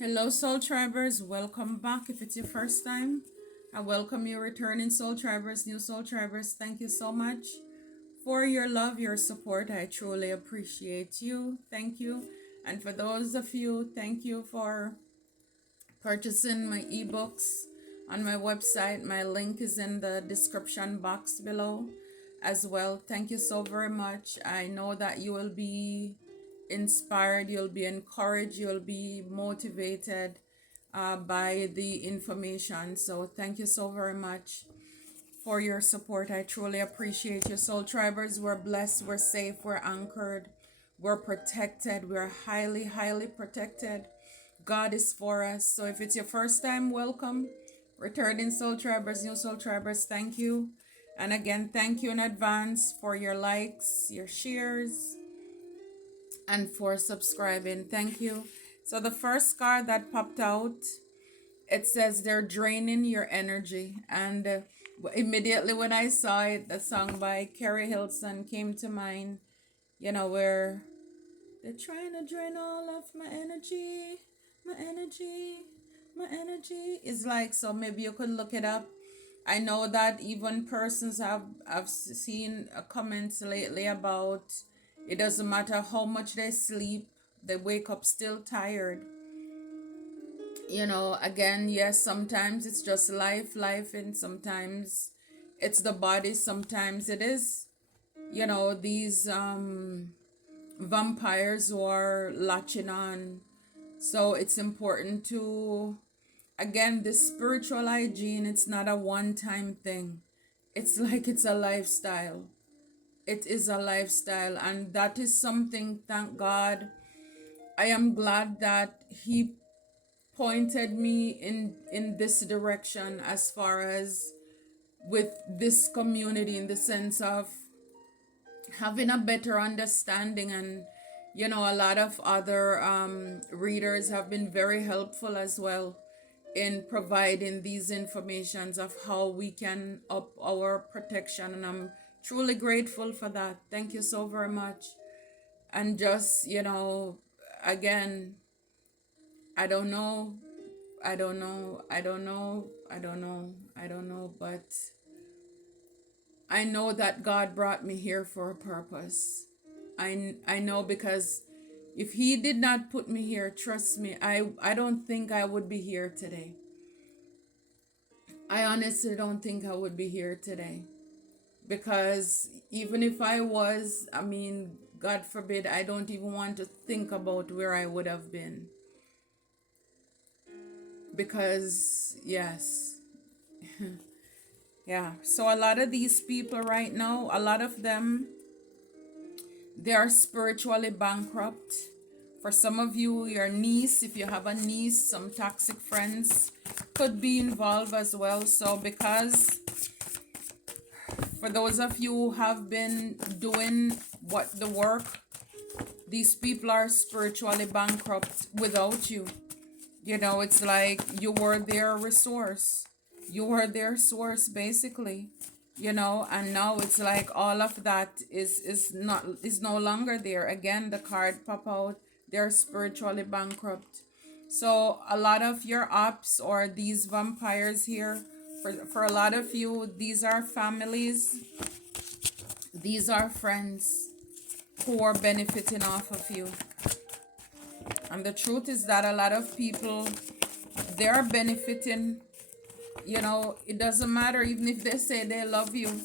Hello, Soul Tribers. Welcome back. If it's your first time, I welcome you returning Soul Tribers, new Soul Tribers. Thank you so much for your love, your support. I truly appreciate you. Thank you. And for those of you, thank you for purchasing my ebooks on my website. My link is in the description box below as well. Thank you so very much. I know that you will be inspired, you'll be encouraged, you'll be motivated by the information. So thank you so very much for your support. I truly appreciate you. Soul Tribers, we're blessed, we're safe, we're anchored, we're protected, we're highly, highly protected. God is for us. So if it's your first time, welcome. Returning Soul Tribers, new Soul Tribers, thank you. And again, thank you in advance for your likes, your shares, and for subscribing. Thank you. So the first card that popped out, it says they're draining your energy. And immediately when I saw it, the song by Carrie Hilson came to mind, where they're trying to drain all of my energy, my energy, my energy. It's like, so maybe you could look it up. I know that even persons have seen comments lately about it doesn't matter how much they sleep, they wake up still tired. Again, yes, sometimes it's just life, and sometimes it's the body, sometimes it is, these vampires who are latching on. So it's important to, again, this spiritual hygiene, it's not a one-time thing. It's like it's a lifestyle. It is a lifestyle, and that is something, thank God. I am glad that He pointed me in this direction as far as with this community, in the sense of having a better understanding. And a lot of other readers have been very helpful as well in providing these informations of how we can up our protection, and I'm truly grateful for that. Thank you so very much. And just, again, I don't know, I don't know, I don't know, I don't know, I don't know, but I know that God brought me here for a purpose. I know, because if He did not put me here, trust me, I don't think I would be here today. I honestly don't think I would be here today. Because even if I was, I mean, God forbid, I don't even want to think about where I would have been. Because, yes. Yeah. So a lot of these people right now, a lot of them, they are spiritually bankrupt. For some of you, your niece, if you have a niece, some toxic friends could be involved as well. So because for those of you who have been doing the work, these people are spiritually bankrupt without you. It's like you were their resource. You were their source, basically. And now it's like all of that is no longer there. Again, the card pop out, they're spiritually bankrupt. So a lot of your ops or these vampires here, for a lot of you, these are families, these are friends who are benefiting off of you. And the truth is that a lot of people, they're benefiting. It doesn't matter, even if they say they love you,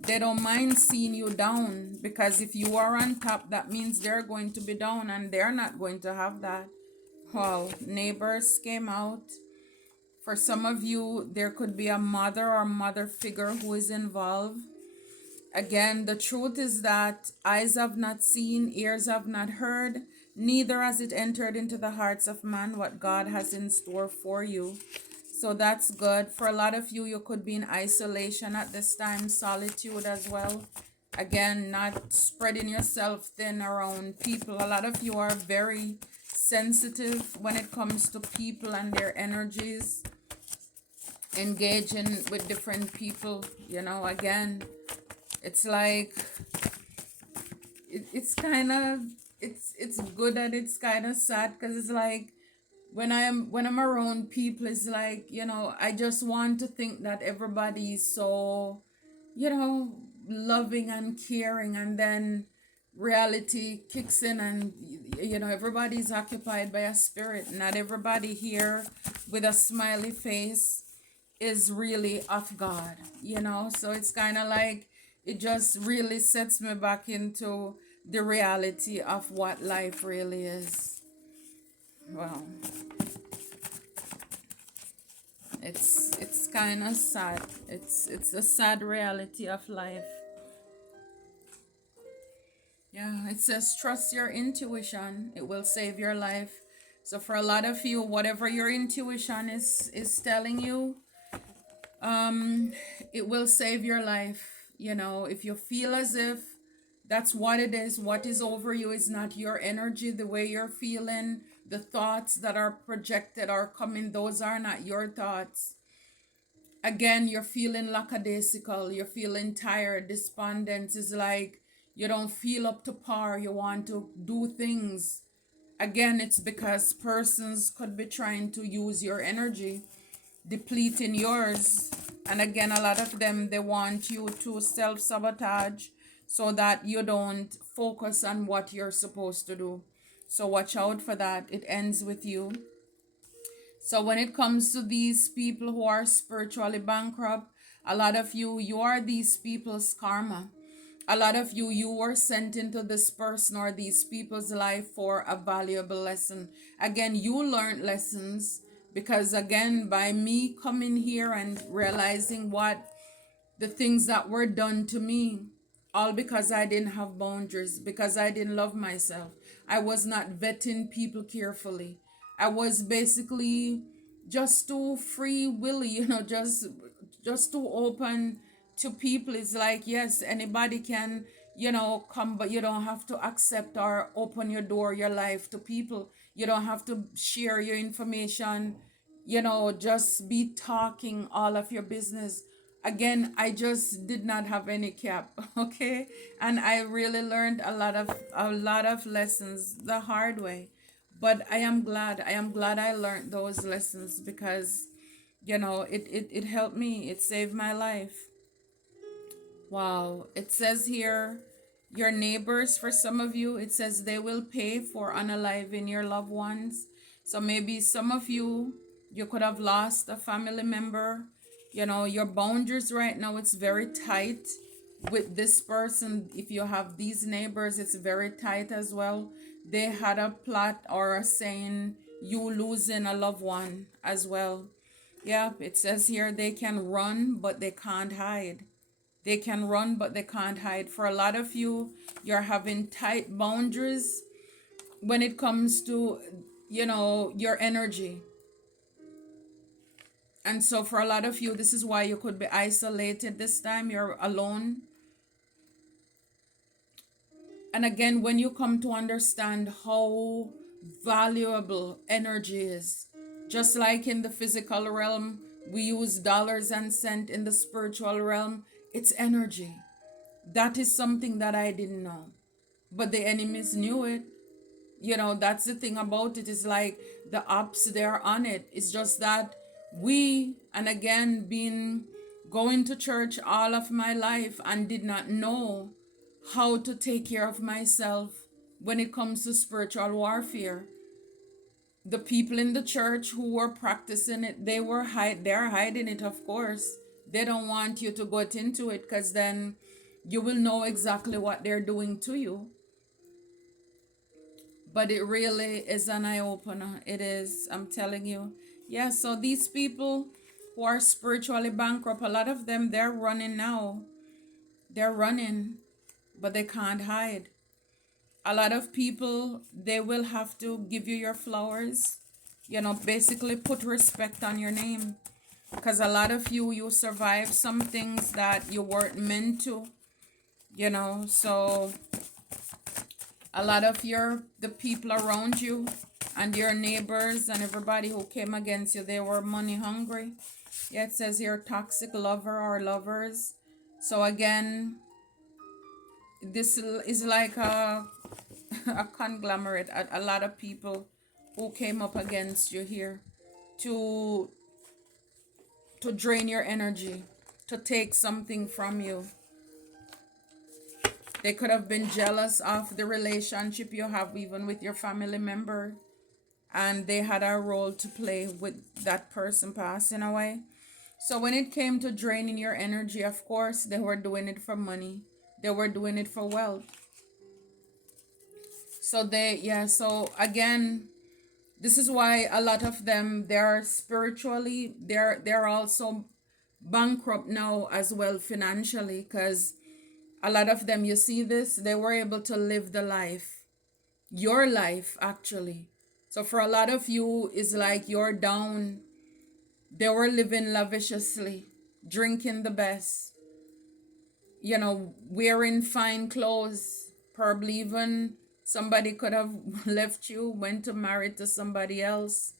they don't mind seeing you down, because if you are on top, that means they're going to be down, and they're not going to have that. Wow, neighbors came out. For some of you, there could be a mother or mother figure who is involved. Again, the truth is that eyes have not seen, ears have not heard, neither has it entered into the hearts of man what God has in store for you. So that's good. For a lot of you, you could be in isolation at this time, solitude as well. Again, not spreading yourself thin around people. A lot of you are very sensitive when it comes to people and their energies, engaging with different people. Again, it's like it's kind of it's good, and it's kind of sad, because it's like when I'm around people, it's like, I just want to think that everybody is so, you know loving and caring, and then reality kicks in, and everybody's occupied by a spirit. Not everybody here with a smiley face is really of God, so it's kind of like it just really sets me back into the reality of what life really is. Well, it's kind of sad. It's a sad reality of life. Yeah, it says trust your intuition. It will save your life. So for a lot of you, whatever your intuition is telling you, it will save your life. If you feel as if that's what it is, what is over you is not your energy, the way you're feeling, the thoughts that are projected or coming, those are not your thoughts. Again, you're feeling lackadaisical, you're feeling tired, despondent. Is like you don't feel up to par, you want to do things. Again, it's because persons could be trying to use your energy, depleting yours. And again, a lot of them, they want you to self-sabotage so that you don't focus on what you're supposed to do. So watch out for that. It ends with you. So when it comes to these people who are spiritually bankrupt, a lot of you are these people's karma. A lot of you were sent into this person or these people's life for a valuable lesson. Again, you learned lessons because again, by me coming here and realizing what the things that were done to me, all because I didn't have boundaries, because I didn't love myself. I was not vetting people carefully. I was basically just too free willy, just too open to people. It's like, yes, anybody can, come, but you don't have to accept or open your door, your life to people. You don't have to share your information, just be talking all of your business. Again, I just did not have any cap. Okay, and I really learned a lot of lessons the hard way. But I am glad I learned those lessons because it helped me, it saved my life. Wow. It says here, your neighbors, for some of you, it says they will pay for unaliving your loved ones. So maybe some of you could have lost a family member. Your boundaries right now, it's very tight with this person. If you have these neighbors, it's very tight as well. They had a plot or a saying, you losing a loved one as well. Yeah, it says here they can run, but they can't hide. They can run, but they can't hide. For a lot of you, you're having tight boundaries when it comes to, your energy. And so for a lot of you, this is why you could be isolated this time. You're alone. And again, when you come to understand how valuable energy is, just like in the physical realm, we use dollars and cents. In the spiritual realm, it's energy. That is something that I didn't know. But the enemies knew it. That's the thing about it. Is like the ops, they're on it. It's just that and again, been going to church all of my life and did not know how to take care of myself when it comes to spiritual warfare. The people in the church who were practicing it, they're hiding it, of course. They don't want you to get into it because then you will know exactly what they're doing to you. But it really is an eye opener. It is, I'm telling you. Yeah, so these people who are spiritually bankrupt, a lot of them, they're running now. They're running, but they can't hide. A lot of people, they will have to give you your flowers, basically put respect on your name. Because a lot of you survived some things that you weren't meant to, so a lot of the people around you and your neighbors and everybody who came against you, they were money hungry. Yeah, it says here toxic lover or lovers. So again, this is like a a conglomerate, a lot of people who came up against you here to drain your energy, to take something from you. They could have been jealous of the relationship you have even with your family member, and they had a role to play with that person passing away. So when it came to draining your energy, of course, they were doing it for money. They were doing it for wealth. So so again, this is why a lot of them, they're spiritually, they're also bankrupt now as well financially, because a lot of them, you see this, they were able to live the life, your life actually. So for a lot of you, it's like you're down. They were living lavishly, drinking the best, wearing fine clothes. Probably even somebody could have left you, went to marry to somebody else.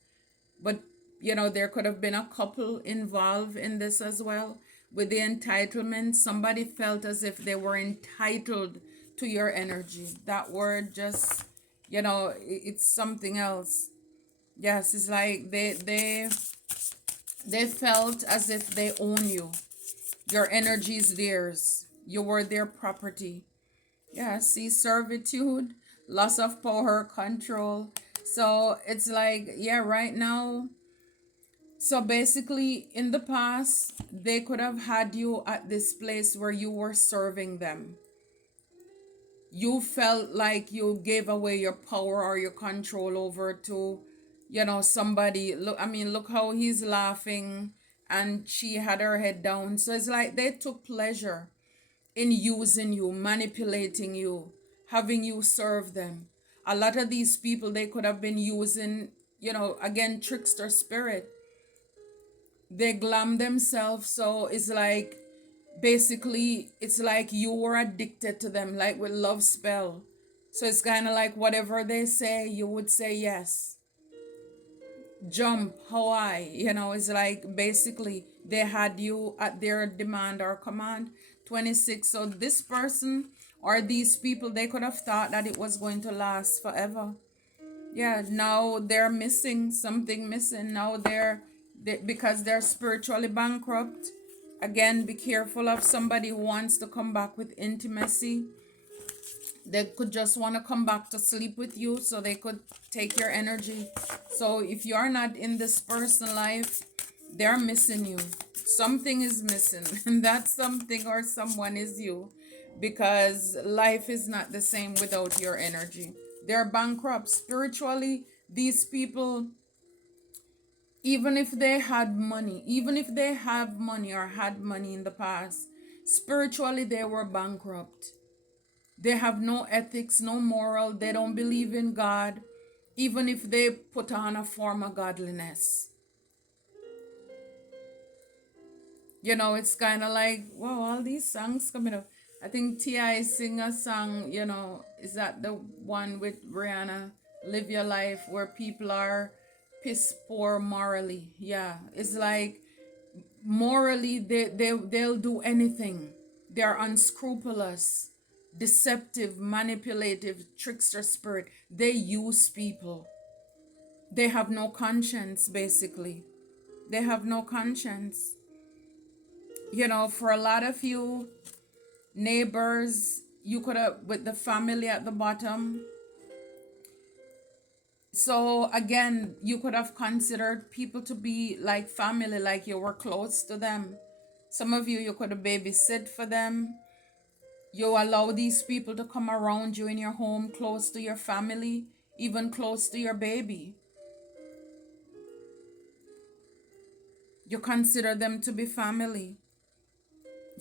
But, there could have been a couple involved in this as well. With the entitlement, somebody felt as if they were entitled to your energy. That word just, it's something else. Yes, it's like they felt as if they own you. Your energy is theirs. You were their property. Yeah, see, servitude, loss of power, control. So it's like, yeah, right now. So basically, in the past, they could have had you at this place where you were serving them. You felt like you gave away your power or your control over to, somebody. Look, I mean, look how he's laughing and she had her head down. So it's like they took pleasure in using you, manipulating you, having you serve them. A lot of these people, they could have been using, again, trickster spirit. They glam themselves. So it's like, basically, it's like you were addicted to them, like with love spell. So it's kind of like whatever they say, you would say yes. Jump, Hawaii, it's like basically they had you at their demand or command. 26. So this person or these people, they could have thought that it was going to last forever. Yeah, now they're missing something missing. Now because they're spiritually bankrupt. Again, be careful of somebody who wants to come back with intimacy. They could just want to come back to sleep with you so they could take your energy. So if you're not in this person's life, they're missing you. Something is missing, and that something or someone is you, because life is not the same without your energy. They're bankrupt spiritually. These people, even if they had money, even if they have money or had money in the past, spiritually they were bankrupt. They have no ethics, no moral. They don't believe in God, even if they put on a form of godliness. It's kind of like, wow, all these songs coming up. I think T.I. sing a song, is that the one with Rihanna, Live Your Life, where people are piss poor morally. Yeah, it's like morally they'll do anything. They're unscrupulous, deceptive, manipulative, trickster spirit. They use people. They have no conscience, basically. They have no conscience. For a lot of you neighbors, you could have, with the family at the bottom. So again, you could have considered people to be like family, like you were close to them. Some of you could have babysit for them. You allow these people to come around you in your home, close to your family, even close to your baby. You consider them to be family.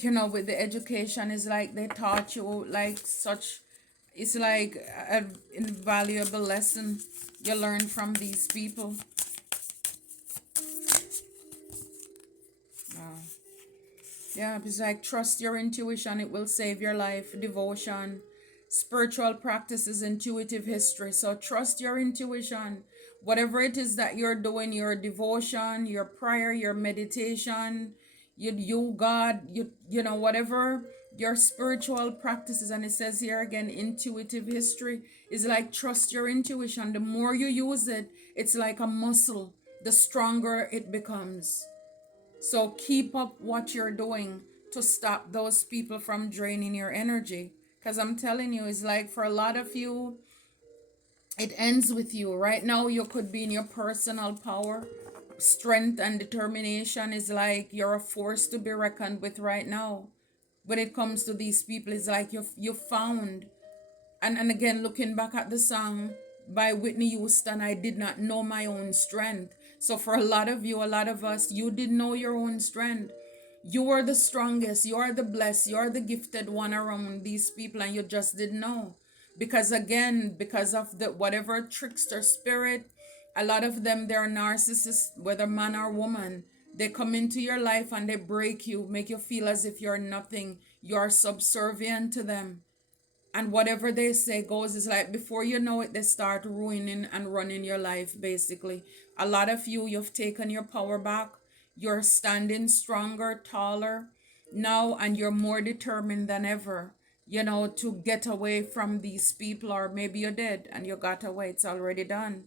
With the education, is like they taught you like such, it's like an invaluable lesson you learn from these people. Yeah, it's like trust your intuition, it will save your life. Devotion, spiritual practices, intuitive history. So trust your intuition. Whatever it is that you're doing, your devotion, your prayer, your meditation, you God, whatever your spiritual practices. And it says here again, intuitive history is like trust your intuition. The more you use it, it's like a muscle, the stronger it becomes. So keep up what you're doing to stop those people from draining your energy. Because I'm telling you, it's like for a lot of you, it ends with you. Right now, you could be in your personal power. Strength and determination is like you're a force to be reckoned with right now. When it comes to these people, it's like you found. And again, looking back at the song by Whitney Houston, I did not know my own strength. So for a lot of you, a lot of us, you didn't know your own strength. You are the strongest, you are the blessed, you are the gifted one around these people, and you just didn't know. Because again, because of the whatever trickster spirit, a lot of them, they're narcissists, whether man or woman. They come into your life and they break you, make you feel as if you're nothing. You're subservient to them, and whatever they say goes. Is like before you know it, they start ruining and running your life basically. A lot of you, you've taken your power back. You're standing stronger, taller now, and you're more determined than ever, to get away from these people. Or maybe you did and you got away, it's already done.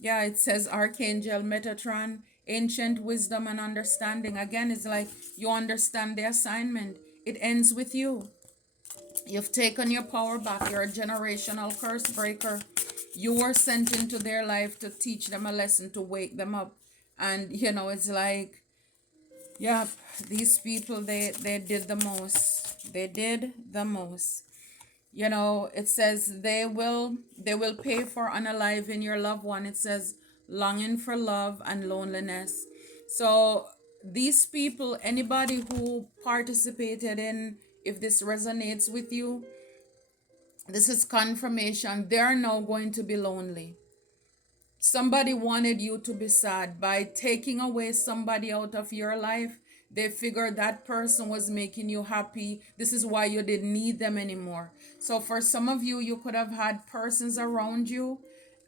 Yeah, it says Archangel Metatron, ancient wisdom and understanding. Again, it's like you understand the assignment. It ends with you. You've taken your power back. You're a generational curse breaker. You were sent into their life to teach them a lesson, to wake them up. And it's like, yeah, these people, they did the most. They did the most. It says they will pay for unaliving your loved one. It says longing for love and loneliness. So these people, anybody who participated in, if this resonates with you, this is confirmation. They're now going to be lonely. Somebody wanted you to be sad. By taking away somebody out of your life, they figured that person was making you happy. This is why you didn't need them anymore. So for some of you, you could have had persons around you,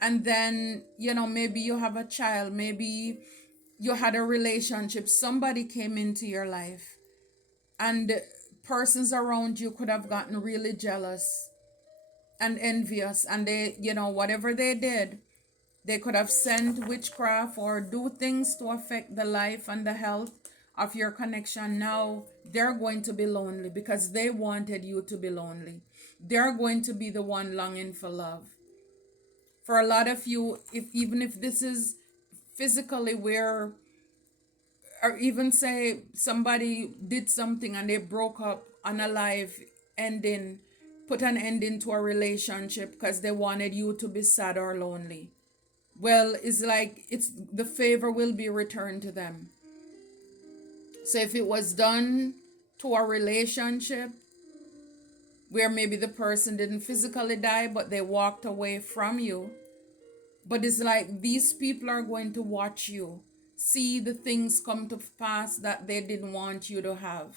and then, maybe you have a child, maybe you had a relationship, somebody came into your life, and persons around you could have gotten really jealous and envious, and they, whatever they did, they could have sent witchcraft or do things to affect the life and the health of your connection. Now they're going to be lonely because they wanted you to be lonely. They're going to be the one longing for love. For a lot of you, even if this is physically where, or even say somebody did something and they broke up on a life ending, put an ending to a relationship because they wanted you to be sad or lonely. Well, it's like it's the favor will be returned to them. So if it was done to a relationship where maybe the person didn't physically die but they walked away from you, but it's like these people are going to watch you see the things come to pass that they didn't want you to have.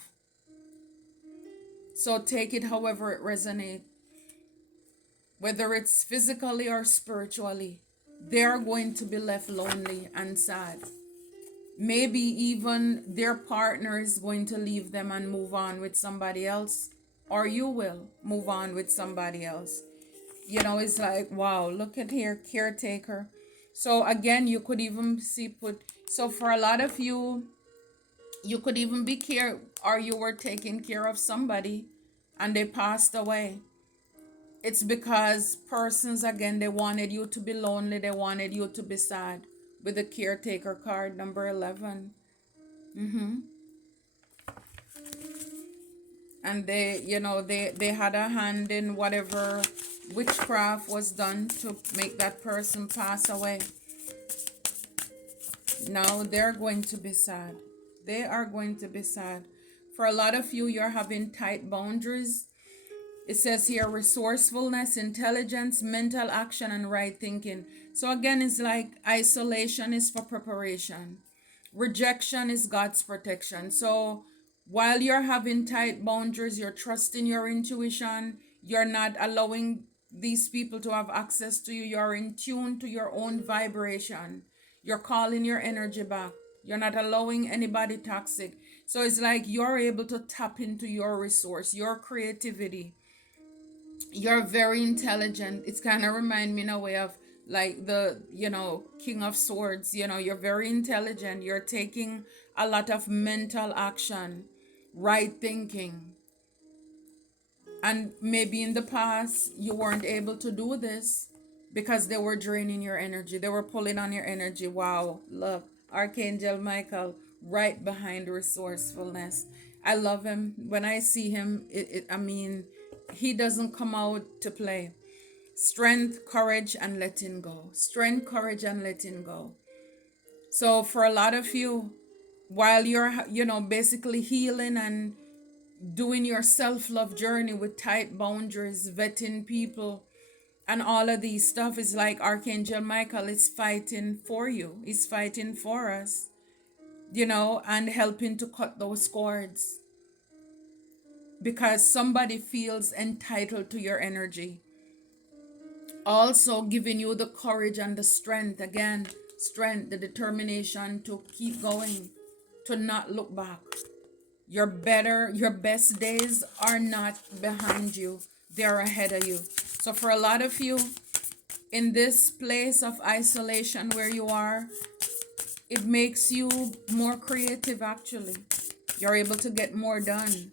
So take it however it resonates, whether it's physically or spiritually. They're going to be left lonely and sad. Maybe even their partner is going to leave them and move on with somebody else, or you will move on with somebody else. It's like, wow, look at here, caretaker. So again, you could even see so for a lot of you, you could even be or you were taking care of somebody and they passed away. It's because persons, again, they wanted you to be lonely, they wanted you to be sad, with the caretaker card, number 11. And they had a hand in whatever witchcraft was done to make that person pass away. Now they're going to be sad. They are going to be sad. For a lot of you, you're having tight boundaries. It says here resourcefulness, intelligence, mental action, and right thinking. So again, it's like isolation is for preparation. Rejection is God's protection. So while you're having tight boundaries, you're trusting your intuition, you're not allowing these people to have access to you, you're in tune to your own vibration. You're calling your energy back. You're not allowing anybody toxic. So it's like you're able to tap into your resource, your creativity. You're very intelligent. It's kind of remind me in a way of like the, King of Swords. You're very intelligent. You're taking a lot of mental action, right thinking. And maybe in the past you weren't able to do this because they were draining your energy. They were pulling on your energy. Wow, look, Archangel Michael right behind resourcefulness. I love him. When I see him, I mean, he doesn't come out to play. Strength, courage, and letting go. Strength, courage, and letting go. So for a lot of you, while you're, basically healing and doing your self-love journey with tight boundaries, vetting people, and all of these stuff, is like Archangel Michael is fighting for you. He's fighting for us, and helping to cut those cords, because somebody feels entitled to your energy. Also giving you the courage and the strength, again, strength, the determination to keep going, to not look back. Your best days are not behind you, they're ahead of you. So for a lot of you in this place of isolation where you are, it makes you more creative actually. You're able to get more done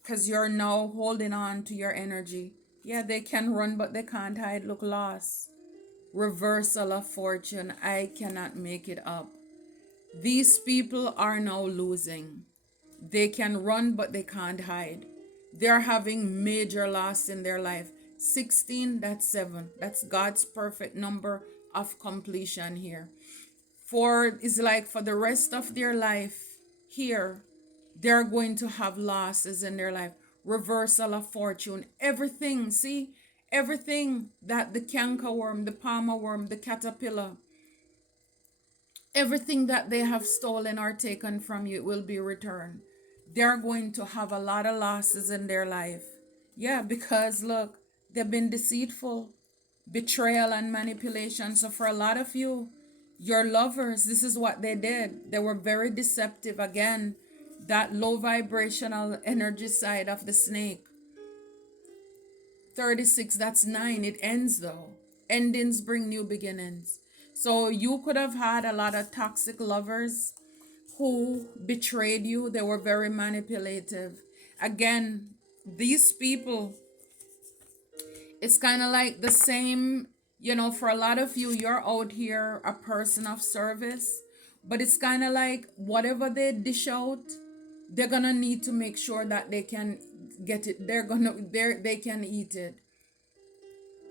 because you're now holding on to your energy. Yeah, they can run, but they can't hide. Look, loss. Reversal of fortune. I cannot make it up. These people are now losing. They can run, but they can't hide. They're having major loss in their life. 16, that's 7. That's God's perfect number of completion here. 4 is like for the rest of their life here, they're going to have losses in their life. Reversal of fortune. Everything, see? Everything that the cankerworm, the palmer worm, the caterpillar, everything that they have stolen or taken from you will be returned. They're going to have a lot of losses in their life. Yeah, because look, they've been deceitful, betrayal, and manipulation. So for a lot of you, your lovers, this is what they did. They were very deceptive. Again, that low vibrational energy side of the snake. 36, that's 9. It ends though. Endings bring new beginnings. So you could have had a lot of toxic lovers who betrayed you. They were very manipulative. Again, these people, it's kind of like the same, for a lot of you, you're out here a person of service, but it's kind of like whatever they dish out, they're gonna need to make sure that they can get it. They can eat it.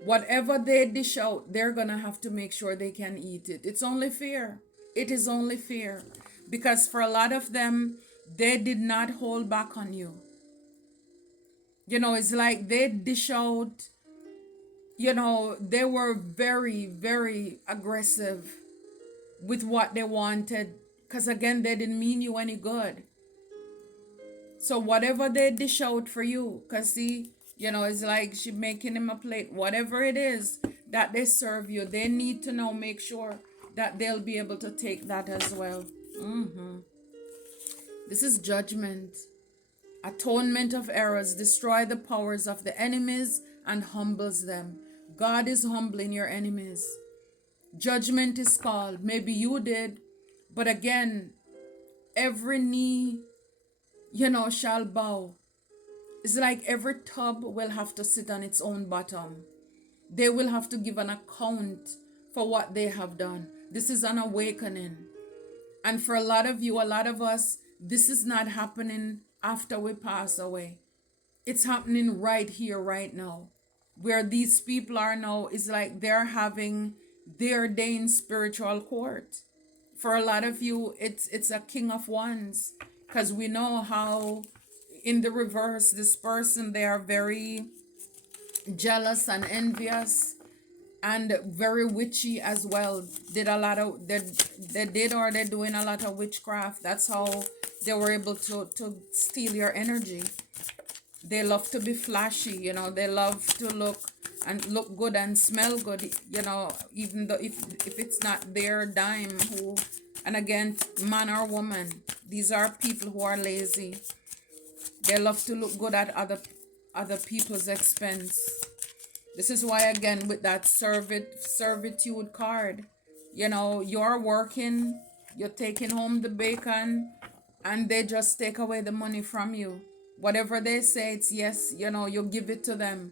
Whatever they dish out, they're gonna have to make sure they can eat it. It's only fair. It is only fair. Because for a lot of them, they did not hold back on you. It's like they dish out, they were very, very aggressive with what they wanted. Because again, they didn't mean you any good. So whatever they dish out for you, because see, it's like she making him a plate. Whatever it is that they serve you, they need to now make sure that they'll be able to take that as well. This is judgment. Atonement of errors. Destroy the powers of the enemies and humbles them. God is humbling your enemies. Judgment is called. Maybe you did. But again, every knee, shall bow. It's like every tub will have to sit on its own bottom. They will have to give an account for what they have done. This is an awakening. And for a lot of you, a lot of us, this is not happening after we pass away. It's happening right here, right now. Where these people are now is like they're having their day in spiritual court. For a lot of you, it's a King of Wands. Because we know how in the reverse, this person, they are very jealous and envious and very witchy as well. Did a lot of they did or they're doing a lot of witchcraft. That's how they were able to steal your energy. They love to be flashy, they love to look good and smell good, even though if it's not their dime who And again, man or woman, these are people who are lazy. They love to look good at other people's expense. This is why, again, with that servitude card, you're working, you're taking home the bacon, and they just take away the money from you. Whatever they say, it's yes, you give it to them.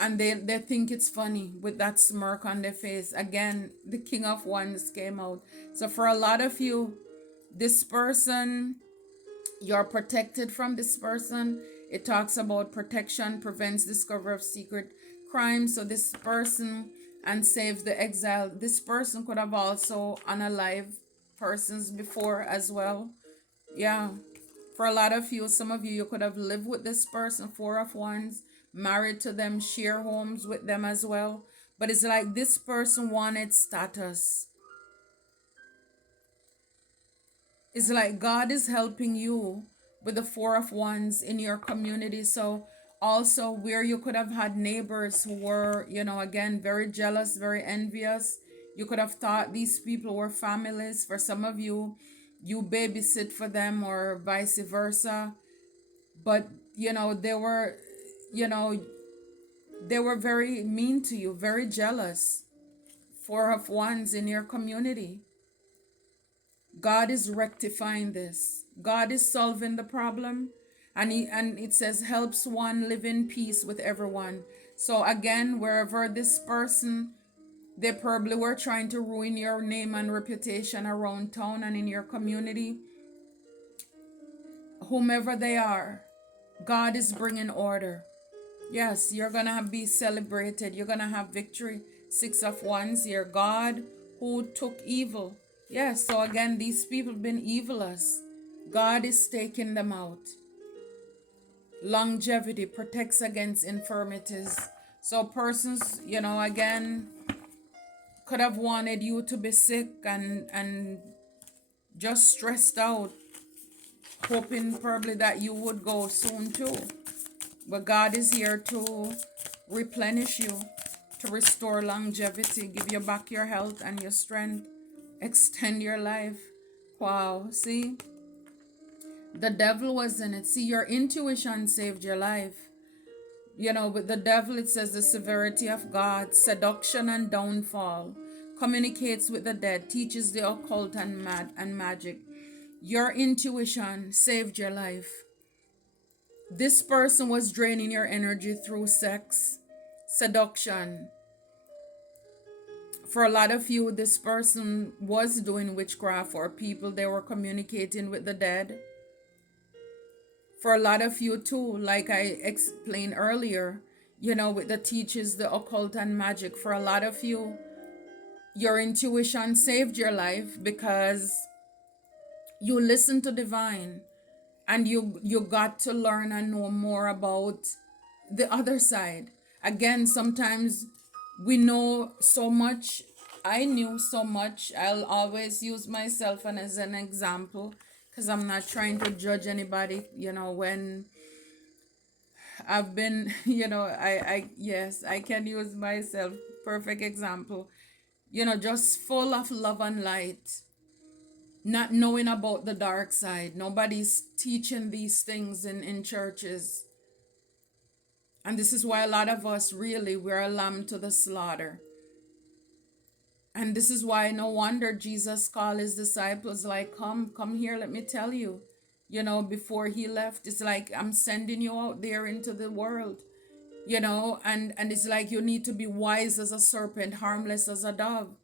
And they think it's funny with that smirk on their face. Again, the King of Wands came out. So for a lot of you, this person, you're protected from this person. It talks about protection, prevents discovery of secret crimes. So this person, and saves the exile. This person could have also unalived persons before as well. Yeah. For a lot of you, some of you, you could have lived with this person, Four of Wands, married to them, share homes with them as well. But it's like this person wanted status. It's like God is helping you with the Four of Wands in your community. So also where you could have had neighbors who were, again, very jealous, very envious. You could have thought these people were families. For some of you, you babysit for them or vice versa. But, they were, you know, they were very mean to you, very jealous. Four of Wands in your community. God is rectifying this. God is solving the problem. And it says helps one live in peace with everyone. So again, wherever this person, they probably were trying to ruin your name and reputation around town and in your community. Whomever they are, God is bringing order. Yes, you're going to be celebrated. You're going to have victory. Six of Wands here. God who took evil. Yes, so again, these people have been evilous. God is taking them out. Longevity protects against infirmities. So persons, again, could have wanted you to be sick and just stressed out, hoping probably that you would go soon too. But God is here to replenish you, to restore longevity, give you back your health and your strength, extend your life. Wow, see? The devil was in it. See, your intuition saved your life. With the devil, it says the severity of God, seduction and downfall, communicates with the dead, teaches the occult and magic. Your intuition saved your life. This person was draining your energy through sex, seduction. For a lot of you, this person was doing witchcraft, or people, they were communicating with the dead. For a lot of you too, like I explained earlier, with the teachers, the occult and magic. For a lot of you, your intuition saved your life because you listened to divine, and you got to learn and know more about the other side. Again, sometimes we know so much. I knew so much. I'll always use myself and as an example, because I'm not trying to judge anybody. When I've been, yes, I can use myself. Perfect example. Just full of love and light, not knowing about the dark side. Nobody's teaching these things in churches. And this is why a lot of us really, we're a lamb to the slaughter. And this is why no wonder Jesus called his disciples like, come here, let me tell you. Before he left, it's like, I'm sending you out there into the world. And it's like you need to be wise as a serpent, harmless as a dove.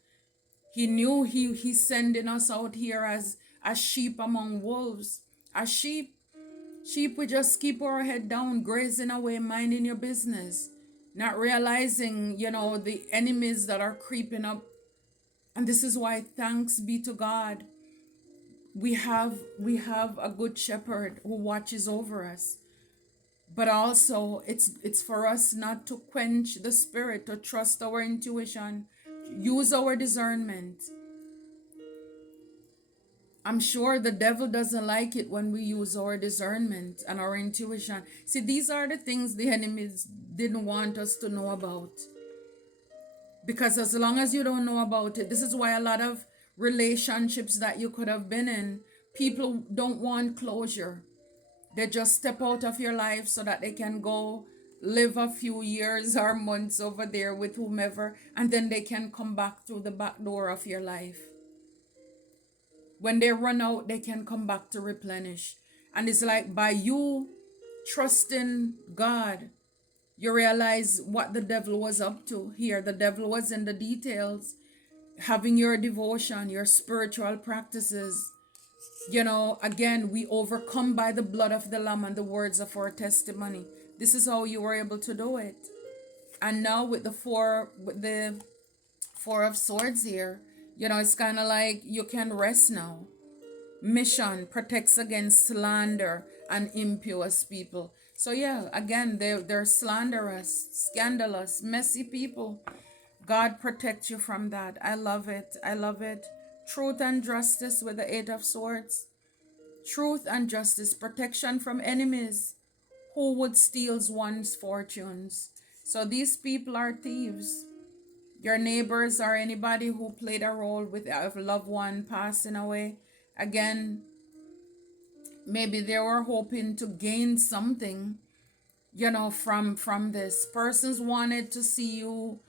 He knew he's sending us out here as sheep among wolves. As sheep, we just keep our head down, grazing away, minding your business, not realizing, the enemies that are creeping up. And this is why, thanks be to God, we have a good shepherd who watches over us. But also, it's for us not to quench the spirit, to trust our intuition, use our discernment. I'm sure the devil doesn't like it when we use our discernment and our intuition. See, these are the things the enemies didn't want us to know about. Because as long as you don't know about it, this is why a lot of relationships that you could have been in. People don't want closure. They just step out of your life so that they can go live a few years or months over there with whomever, and then they can come back through the back door of your life. When they run out, they can come back to replenish. And it's like by you trusting God, you realize what the devil was up to here. The devil was in the details, having your devotion, your spiritual practices. Again, we overcome by the blood of the Lamb and the words of our testimony. This is how you were able to do it. And now with the four of swords here, it's kind of like you can rest now. Mission protects against slander and impious people. So yeah, again, they're slanderous, scandalous, messy people. God protects you from that. I love it. I love it. Truth and justice with the Eight of Swords. Truth and justice, protection from enemies who would steal one's fortunes. So these people are thieves. Your neighbors or anybody who played a role with a loved one passing away. Again, maybe they were hoping to gain something, from this. Persons wanted to see you,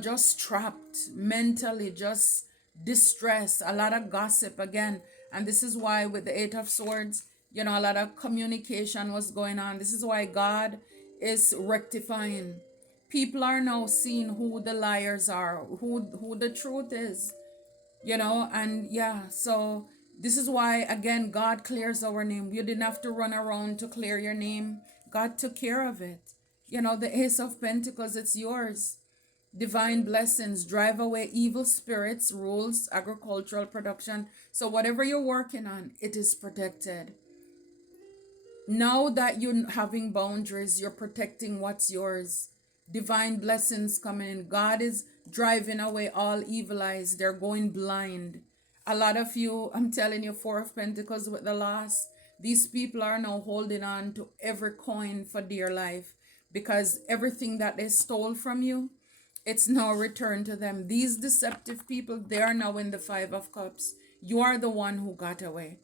just trapped mentally, just distressed, a lot of gossip again. And this is why with the Eight of Swords, a lot of communication was going on. This is why God is rectifying. People are now seeing who the liars are, who the truth is, and yeah, so this is why again God clears our name. You didn't have to run around to clear your name. God took care of it. The Ace of Pentacles, it's yours. Divine blessings, drive away evil spirits, rules, agricultural production. So whatever you're working on, it is protected. Now that you're having boundaries, you're protecting what's yours. Divine blessings coming in. God is driving away all evil eyes. They're going blind. A lot of you, I'm telling you, Four of Pentacles with the loss. These people are now holding on to every coin for dear life because everything that they stole from you, it's now returned to them. These deceptive people, they are now in the Five of Cups. You are the one who got away.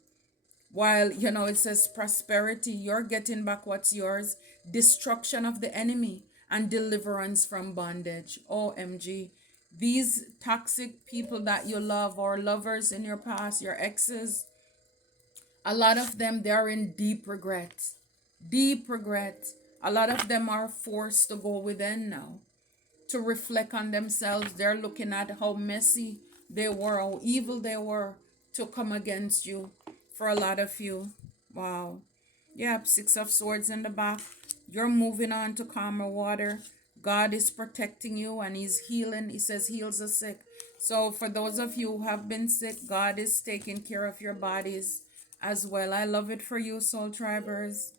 While, it says prosperity, you're getting back what's yours. Destruction of the enemy and deliverance from bondage. OMG. These toxic people that you love or lovers in your past, your exes, a lot of them, they're in deep regret. Deep regret. A lot of them are forced to go within now to reflect on themselves. They're looking at how messy they were, how evil they were to come against you. For a lot of you. Wow. Yep, Six of Swords in the back. You're moving on to calmer water. God is protecting you and he's healing. He says heals the sick. So for those of you who have been sick, God is taking care of your bodies as well. I love it for you, soul tribers.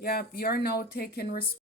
Yep, you're now taking responsibility.